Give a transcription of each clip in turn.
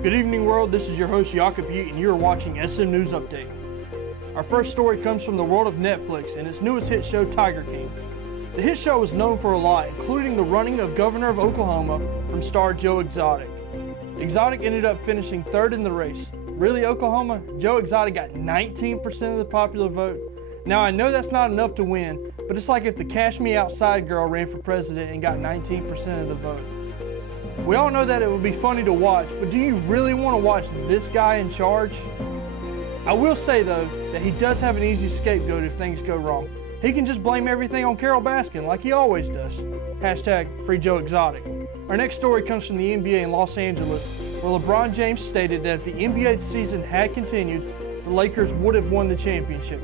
Good evening, world. This is your host, Jakob Butte, and you're watching SM News Update. Our first story comes from the world of Netflix and its newest hit show, Tiger King. The hit show was known for a lot, including the running of Governor of Oklahoma from star Joe Exotic. Exotic ended up finishing third in the race. Really, Oklahoma? Joe Exotic got 19% of the popular vote. Now, I know that's not enough to win, but it's like if the Cash Me Outside girl ran for president and got 19% of the vote. We all know that it would be funny to watch, but do you really want to watch this guy in charge? I will say though, that he does have an easy scapegoat if things go wrong. He can just blame everything on Carole Baskin like he always does. Hashtag Free Joe Exotic. Our next story comes from the NBA in Los Angeles, where LeBron James stated that if the NBA season had continued, the Lakers would have won the championship.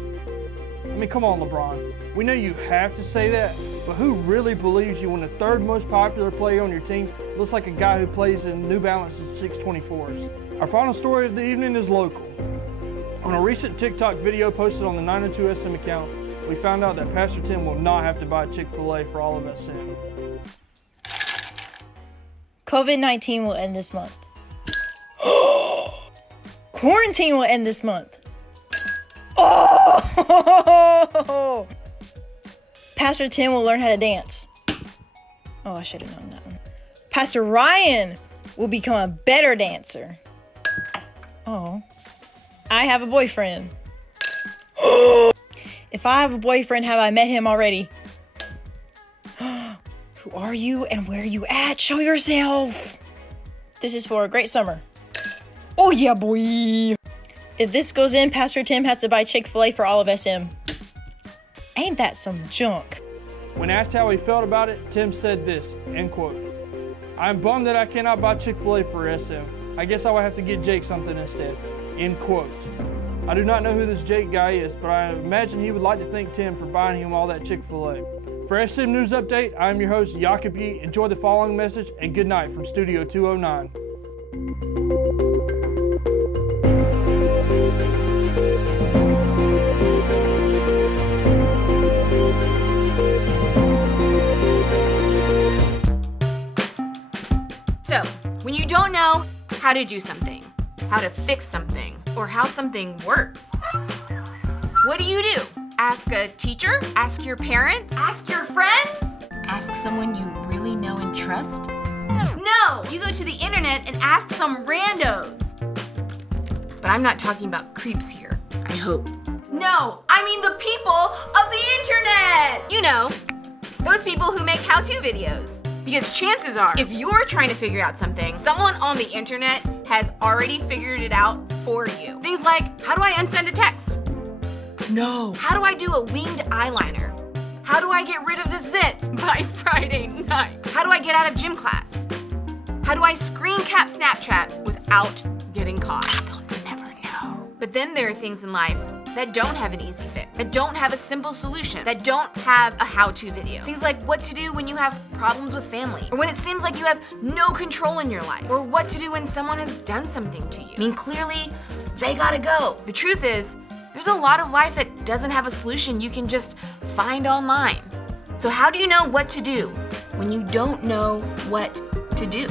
I mean, come on, LeBron. We know you have to say that, but who really believes you when the third most popular player on your team looks like a guy who plays in New Balance's 624s? Our final story of the evening is local. On a recent TikTok video posted on the 902SM account, we found out that Pastor Tim will not have to buy Chick-fil-A for all of SM. COVID-19 will end this month. Quarantine will end this month. Oh! Pastor Tim will learn how to dance. Oh, I should have known that one. Pastor Ryan will become a better dancer. Oh. I have a boyfriend. If I have a boyfriend, have I met him already? Who are you and where are you at? Show yourself. This is for a great summer. Oh yeah, boy. If this goes in, Pastor Tim has to buy Chick-fil-A for all of SM. Ain't that some junk? When asked how he felt about it, Tim said this, end quote, "I'm bummed that I cannot buy Chick-fil-A for SM. I guess I would have to get Jake something instead," end quote. I do not know who this Jake guy is, but I imagine he would like to thank Tim for buying him all that Chick-fil-A. For SM News Update, I'm your host, Jakob Butte. Enjoy the following message and good night from Studio 209. So, when you don't know how to do something, how to fix something, or how something works, what do? Ask a teacher? Ask your parents? Ask your friends? Ask someone you really know and trust? No! You go to the internet and ask some randos. But I'm not talking about creeps here, I hope. No, I mean the people of the internet! You know, those people who make how-to videos. Because chances are, if you're trying to figure out something, someone on the internet has already figured it out for you. Things like, how do I unsend a text? No. How do I do a winged eyeliner? How do I get rid of the zit by Friday night? How do I get out of gym class? How do I screen cap Snapchat without getting caught? They'll never know. But then there are things in life that don't have an easy fix, that don't have a simple solution, that don't have a how-to video. Things like what to do when you have problems with family, or when it seems like you have no control in your life, or what to do when someone has done something to you. I mean, clearly, they gotta go. The truth is, there's a lot of life that doesn't have a solution you can just find online. So how do you know what to do when you don't know what to do?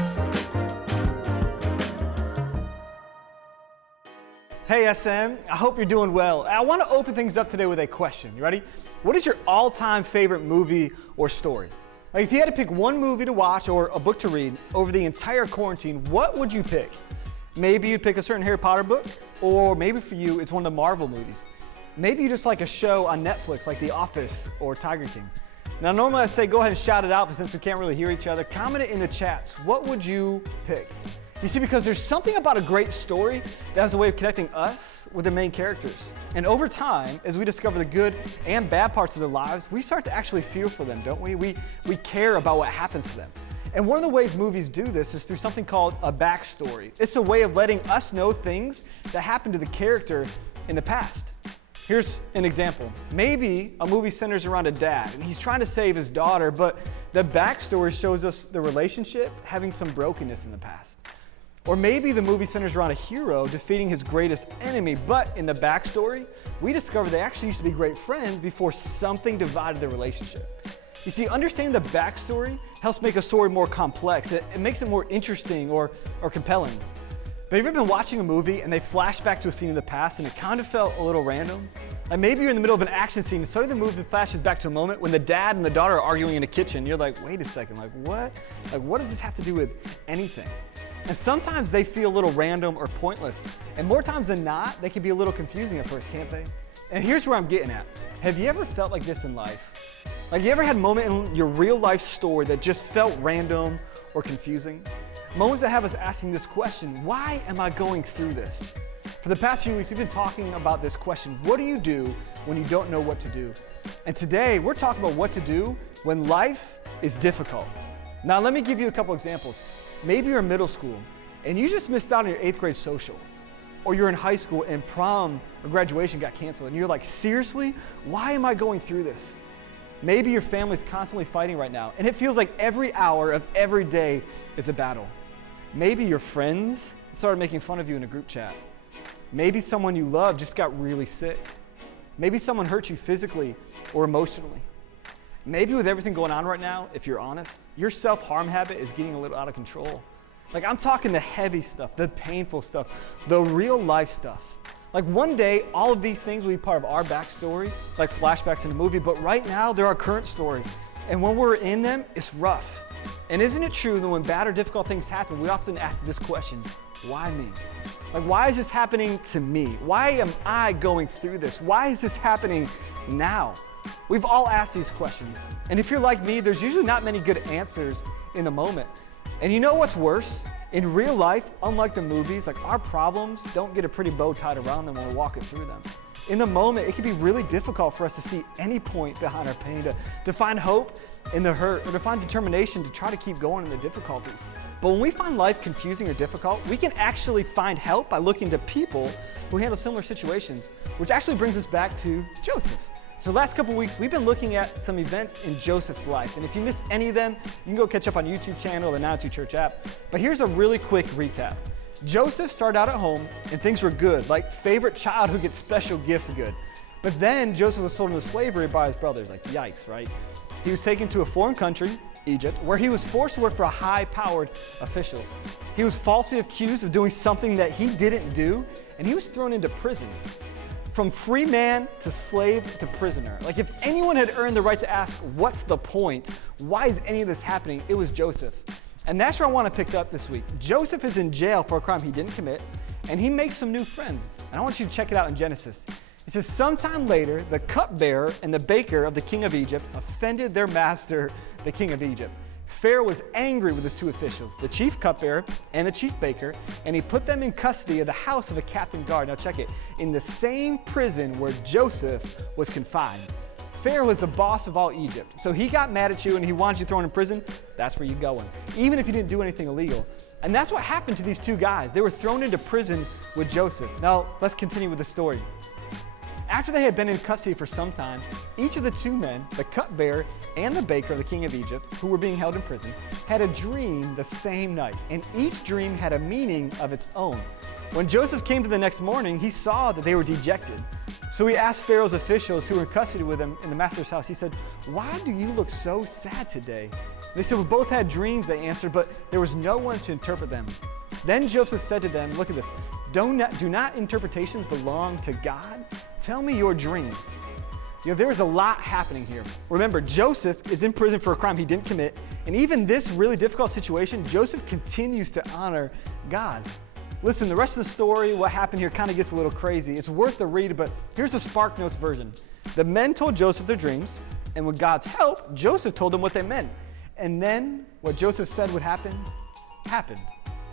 Hey SM, I hope you're doing well. I want to open things up today with a question. You ready? What is your all-time favorite movie or story? Like if you had to pick one movie to watch or a book to read over the entire quarantine, what would you pick? Maybe you'd pick a certain Harry Potter book, or maybe for you, it's one of the Marvel movies. Maybe you just like a show on Netflix like The Office or Tiger King. Now normally I say go ahead and shout it out, but since we can't really hear each other, comment it in the chats. What would you pick? You see, because there's something about a great story that has a way of connecting us with the main characters. And over time, as we discover the good and bad parts of their lives, we start to actually feel for them, don't we? We care about what happens to them. And one of the ways movies do this is through something called a backstory. It's a way of letting us know things that happened to the character in the past. Here's an example. Maybe a movie centers around a dad and he's trying to save his daughter, but the backstory shows us the relationship having some brokenness in the past. Or maybe the movie centers around a hero defeating his greatest enemy, but in the backstory, we discover they actually used to be great friends before something divided their relationship. You see, understanding the backstory helps make a story more complex. It makes it more interesting or compelling. But have you ever been watching a movie and they flash back to a scene in the past and it kind of felt a little random? Like maybe you're in the middle of an action scene and suddenly the movie flashes back to a moment when the dad and the daughter are arguing in a kitchen. You're like, wait a second, like what? Like what does this have to do with anything? And sometimes they feel a little random or pointless. And more times than not, they can be a little confusing at first, can't they? And here's where I'm getting at. Have you ever felt like this in life? Like you ever had a moment in your real life story that just felt random or confusing? Moments that have us asking this question, why am I going through this? For the past few weeks, we've been talking about this question, what do you do when you don't know what to do? And today, we're talking about what to do when life is difficult. Now, let me give you a couple examples. Maybe you're in middle school and you just missed out on your 8th grade social. Or you're in high school and prom or graduation got canceled and you're like, seriously? Why am I going through this? Maybe your family's constantly fighting right now and it feels like every hour of every day is a battle. Maybe your friends started making fun of you in a group chat. Maybe someone you love just got really sick. Maybe someone hurt you physically or emotionally. Maybe with everything going on right now, if you're honest, your self-harm habit is getting a little out of control. Like I'm talking the heavy stuff, the painful stuff, the real life stuff. Like one day, all of these things will be part of our backstory, like flashbacks in a movie, but right now they're our current story. And when we're in them, it's rough. And isn't it true that when bad or difficult things happen, we often ask this question, why me? Like, why is this happening to me? Why am I going through this? Why is this happening now? We've all asked these questions. And if you're like me, there's usually not many good answers in the moment. And you know what's worse? In real life, unlike the movies, like our problems don't get a pretty bow tied around them when we're walking through them. In the moment, it can be really difficult for us to see any point behind our pain, to find hope in the hurt, or to find determination to try to keep going in the difficulties. But when we find life confusing or difficult, we can actually find help by looking to people who handle similar situations, which actually brings us back to Joseph. So the last couple weeks, we've been looking at some events in Joseph's life. And if you missed any of them, you can go catch up on YouTube channel or the 902 Church app. But here's a really quick recap. Joseph started out at home and things were good, like favorite child who gets special gifts good. But then Joseph was sold into slavery by his brothers, like yikes, right? He was taken to a foreign country, Egypt, where he was forced to work for high-powered officials. He was falsely accused of doing something that he didn't do, and he was thrown into prison. From free man to slave to prisoner. Like if anyone had earned the right to ask, what's the point? Why is any of this happening? It was Joseph. And that's where I want to pick up this week. Joseph is in jail for a crime he didn't commit, and he makes some new friends. And I want you to check it out in Genesis. It says, sometime later, the cupbearer and the baker of the king of Egypt offended their master, the king of Egypt. Pharaoh was angry with his two officials, the chief cupbearer and the chief baker, and he put them in custody of the house of a captain guard. Now check it, in the same prison where Joseph was confined. Pharaoh was the boss of all Egypt, so he got mad at you and he wanted you thrown in prison. That's where you're going, even if you didn't do anything illegal. And that's what happened to these two guys. They were thrown into prison with Joseph. Now let's continue with the story. After they had been in custody for some time, each of the two men, the cupbearer and the baker of the king of Egypt, who were being held in prison, had a dream the same night, and each dream had a meaning of its own. When Joseph came to the next morning, he saw that they were dejected. So he asked Pharaoh's officials who were in custody with him in the master's house, he said, "Why do you look so sad today?" They said, "We both had dreams," they answered, "but there was no one to interpret them." Then Joseph said to them, look at this, do not interpretations belong to God? Tell me your dreams. There is a lot happening here. Remember, Joseph is in prison for a crime he didn't commit, and even this really difficult situation, Joseph continues to honor God. Listen, the rest of the story, what happened here kind of gets a little crazy. It's worth the read, but here's the Spark Notes version. The men told Joseph their dreams, and with God's help, Joseph told them what they meant. And then what Joseph said would happen, happened.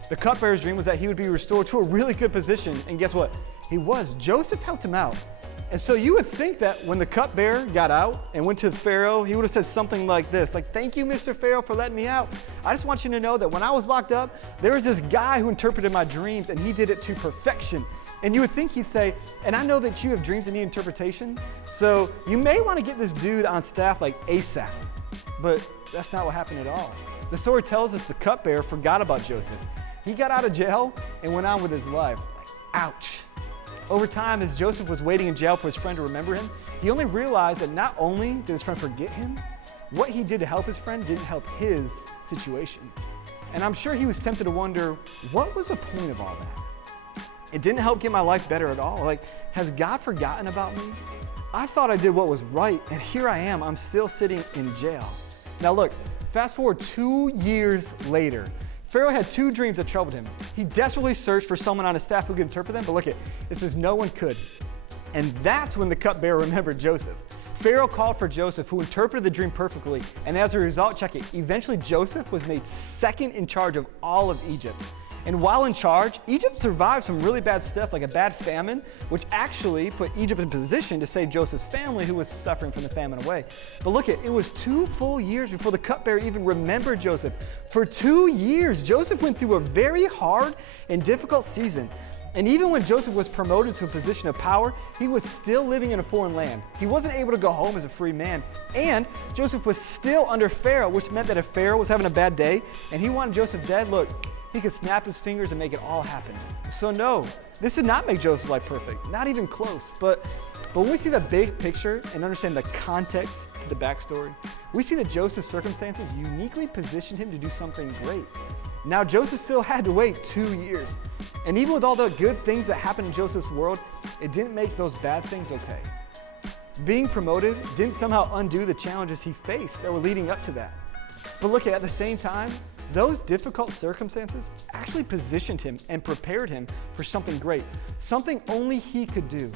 The cupbearer's dream was that he would be restored to a really good position, and guess what? He was. Joseph helped him out. And so you would think that when the cupbearer got out and went to Pharaoh, he would have said something like this, like, "Thank you, Mr. Pharaoh, for letting me out. I just want you to know that when I was locked up, there was this guy who interpreted my dreams, and he did it to perfection." And you would think he'd say, "And I know that you have dreams that need interpretation, so you may want to get this dude on staff like ASAP." But that's not what happened at all. The story tells us the cupbearer forgot about Joseph. He got out of jail and went on with his life. Like, ouch. Over time, as Joseph was waiting in jail for his friend to remember him, he only realized that not only did his friend forget him, what he did to help his friend didn't help his situation. And I'm sure he was tempted to wonder, what was the point of all that? It didn't help get my life better at all. Like, has God forgotten about me? I thought I did what was right, and here I am, I'm still sitting in jail. Now look, fast forward 2 years later. Pharaoh had 2 dreams that troubled him. He desperately searched for someone on his staff who could interpret them, but look, it says no one could. And that's when the cupbearer remembered Joseph. Pharaoh called for Joseph, who interpreted the dream perfectly, and as a result, check it, eventually Joseph was made second in charge of all of Egypt. And while in charge, Egypt survived some really bad stuff, like a bad famine, which actually put Egypt in position to save Joseph's family, who was suffering from the famine, away. But look, it was 2 full years before the cupbearer even remembered Joseph. For 2 years, Joseph went through a very hard and difficult season. And even when Joseph was promoted to a position of power, he was still living in a foreign land. He wasn't able to go home as a free man. And Joseph was still under Pharaoh, which meant that if Pharaoh was having a bad day and he wanted Joseph dead, look, he could snap his fingers and make it all happen. So no, this did not make Joseph's life perfect, not even close. But when we see the big picture and understand the context to the backstory, we see that Joseph's circumstances uniquely positioned him to do something great. Now, Joseph still had to wait 2 years. And even with all the good things that happened in Joseph's world, it didn't make those bad things okay. Being promoted didn't somehow undo the challenges he faced that were leading up to that. But look, at the same time, those difficult circumstances actually positioned him and prepared him for something great, something only he could do.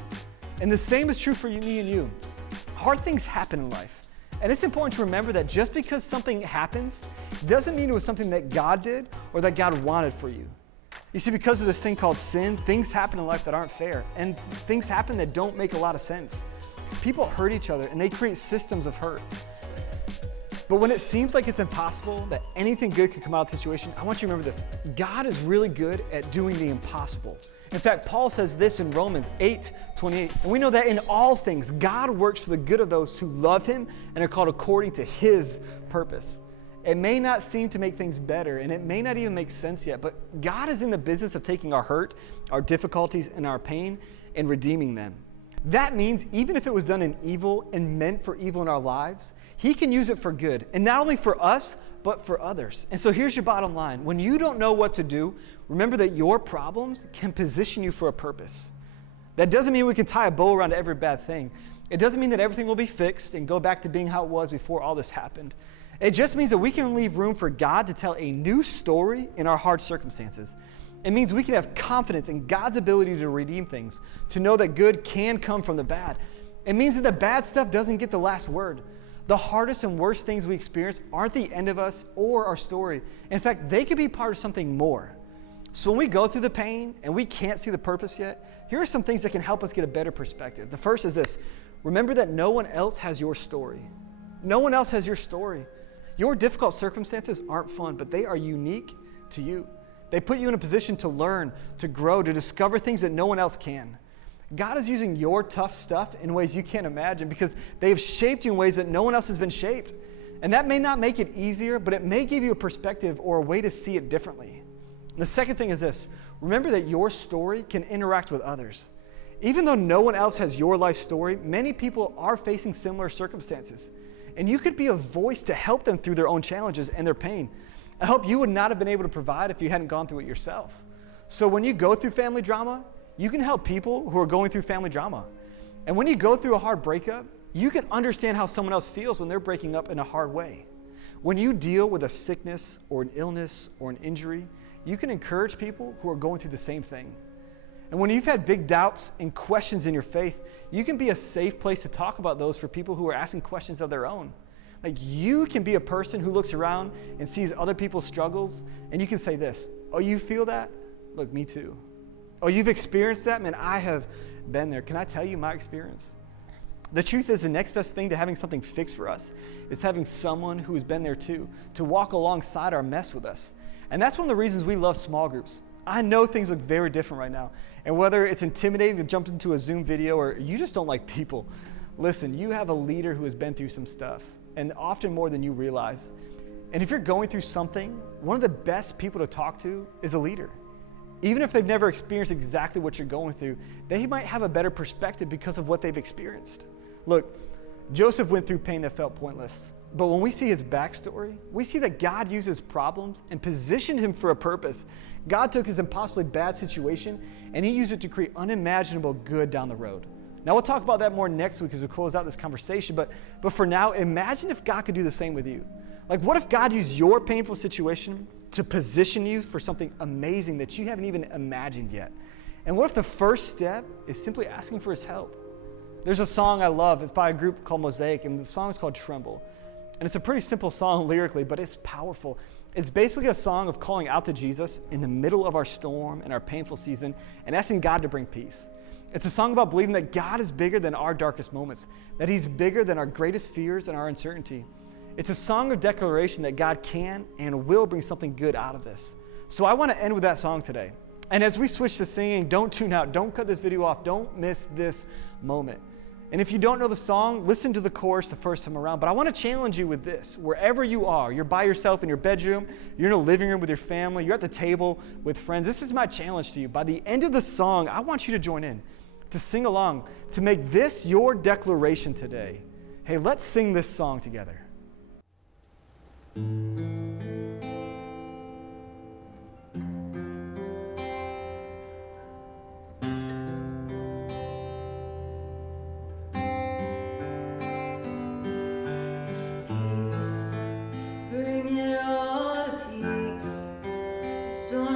And the same is true for me and you. Hard things happen in life. And it's important to remember that just because something happens doesn't mean it was something that God did or that God wanted for you. You see, because of this thing called sin, things happen in life that aren't fair, and things happen that don't make a lot of sense. People hurt each other, and they create systems of hurt. But when it seems like it's impossible that anything good could come out of the situation, I want you to remember this. God is really good at doing the impossible. In fact, Paul says this in Romans 8:28, and we know that in all things, God works for the good of those who love him and are called according to his purpose. It may not seem to make things better, and it may not even make sense yet, but God is in the business of taking our hurt, our difficulties, and our pain and redeeming them. That means even if it was done in evil and meant for evil in our lives, he can use it for good, and not only for us, but for others. And so here's your bottom line. When you don't know what to do, remember that your problems can position you for a purpose. That doesn't mean we can tie a bow around every bad thing. It doesn't mean that everything will be fixed and go back to being how it was before all this happened. It just means that we can leave room for God to tell a new story in our hard circumstances. It means we can have confidence in God's ability to redeem things, to know that good can come from the bad. It means that the bad stuff doesn't get the last word. The hardest and worst things we experience aren't the end of us or our story. In fact, they could be part of something more. So when we go through the pain and we can't see the purpose yet, here are some things that can help us get a better perspective. The first is this. Remember that no one else has your story. No one else has your story. Your difficult circumstances aren't fun, but they are unique to you. They put you in a position to learn, to grow, to discover things that no one else can. God is using your tough stuff in ways you can't imagine because they've shaped you in ways that no one else has been shaped. And that may not make it easier, but it may give you a perspective or a way to see it differently. And the second thing is this. Remember that your story can interact with others. Even though no one else has your life story, many people are facing similar circumstances. And you could be a voice to help them through their own challenges and their pain. A help you would not have been able to provide if you hadn't gone through it yourself. So when you go through family drama, you can help people who are going through family drama. And when you go through a hard breakup, you can understand how someone else feels when they're breaking up in a hard way. When you deal with a sickness or an illness or an injury, you can encourage people who are going through the same thing. And when you've had big doubts and questions in your faith, you can be a safe place to talk about those for people who are asking questions of their own. Like, you can be a person who looks around and sees other people's struggles, and you can say this, oh, you feel that? Look, me too. Oh, you've experienced that? Man, I have been there. Can I tell you my experience? The truth is, the next best thing to having something fixed for us is having someone who has been there too, to walk alongside our mess with us. And that's one of the reasons we love small groups. I know things look very different right now. And whether it's intimidating to jump into a Zoom video or you just don't like people, listen, you have a leader who has been through some stuff, and often more than you realize. And if you're going through something, one of the best people to talk to is a leader. Even if they've never experienced exactly what you're going through, they might have a better perspective because of what they've experienced. Look, Joseph went through pain that felt pointless. But when we see his backstory, we see that God uses problems and positioned him for a purpose. God took his impossibly bad situation and he used it to create unimaginable good down the road. Now we'll talk about that more next week as we close out this conversation, but for now, imagine if God could do the same with you. Like, what if God used your painful situation to position you for something amazing that you haven't even imagined yet? And what if the first step is simply asking for his help? There's a song I love. It's by a group called Mosaic, and the song is called Tremble. And it's a pretty simple song lyrically, but it's powerful. It's basically a song of calling out to Jesus in the middle of our storm and our painful season and asking God to bring peace. It's a song about believing that God is bigger than our darkest moments, that he's bigger than our greatest fears and our uncertainty. It's a song of declaration that God can and will bring something good out of this. So I want to end with that song today. And as we switch to singing, don't tune out, don't cut this video off, don't miss this moment. And if you don't know the song, listen to the chorus the first time around. But I want to challenge you with this. Wherever you are, you're by yourself in your bedroom, you're in a living room with your family, you're at the table with friends. This is my challenge to you. By the end of the song, I want you to join in, to sing along, to make this your declaration today. Hey, let's sing this song together.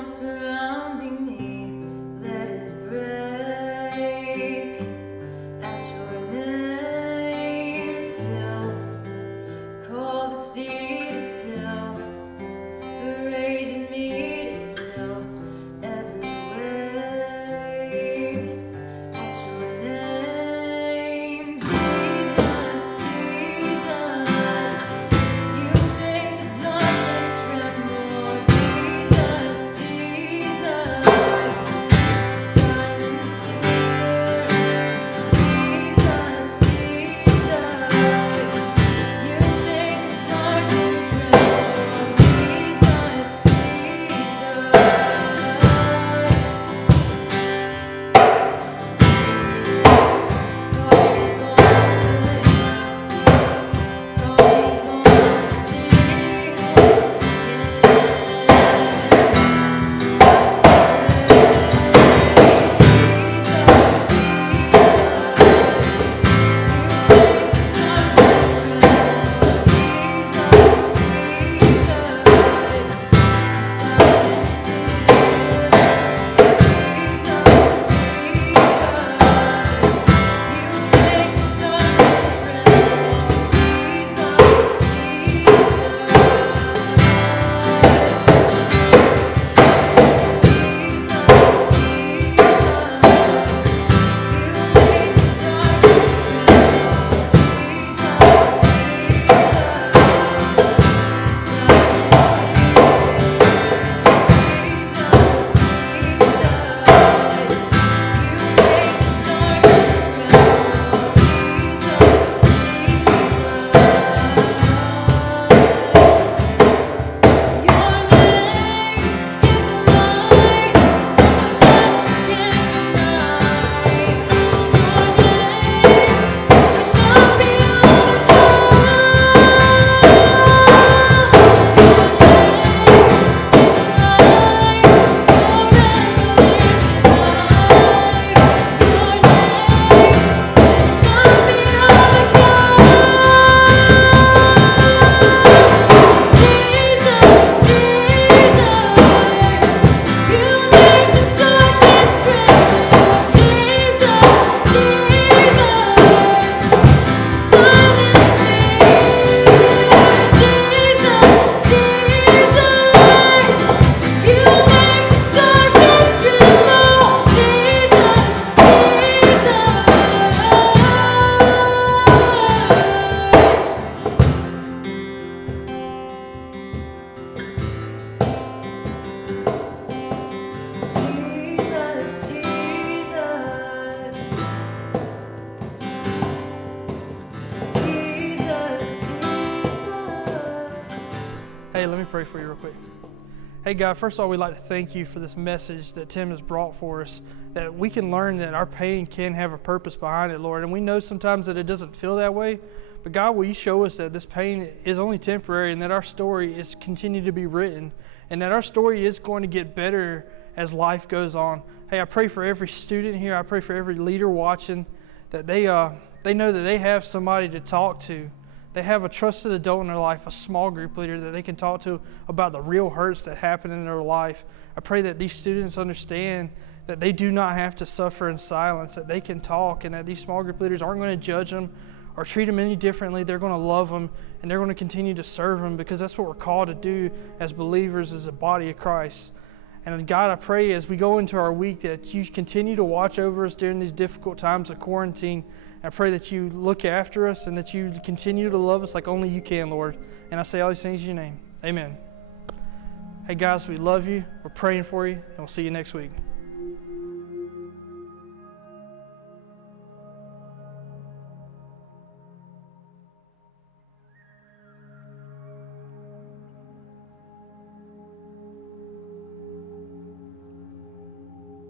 Surrounding me, let it break at your name. Still, call the sea to still, the rage in me to still every wave at your name. Jesus, Jesus, you make the darkness tremble. Jesus, Jesus, silence fear. Jesus, Jesus, you make the darkness tremble. Jesus, Jesus. Hey, let me pray for you real quick. Hey, God, first of all, we'd like to thank you for this message that Tim has brought for us, that we can learn that our pain can have a purpose behind it, Lord. And we know sometimes that it doesn't feel that way, But God, will you show us that this pain is only temporary and that our story is continue to be written and that our story is going to get better as life goes on. Hey, I pray for every student here. I pray for every leader watching that they know that they have somebody to talk to. They have a trusted adult in their life, a small group leader that they can talk to about the real hurts that happen in their life. I pray that these students understand that they do not have to suffer in silence, that they can talk, and that these small group leaders aren't going to judge them or treat them any differently. They're going to love them, and they're going to continue to serve them because that's what we're called to do as believers, as a body of Christ. And God, I pray as we go into our week that you continue to watch over us during these difficult times of quarantine. I pray that you look after us and that you continue to love us like only you can, Lord. And I say all these things in your name. Amen. Hey guys, we love you. We're praying for you, and we'll see you next week.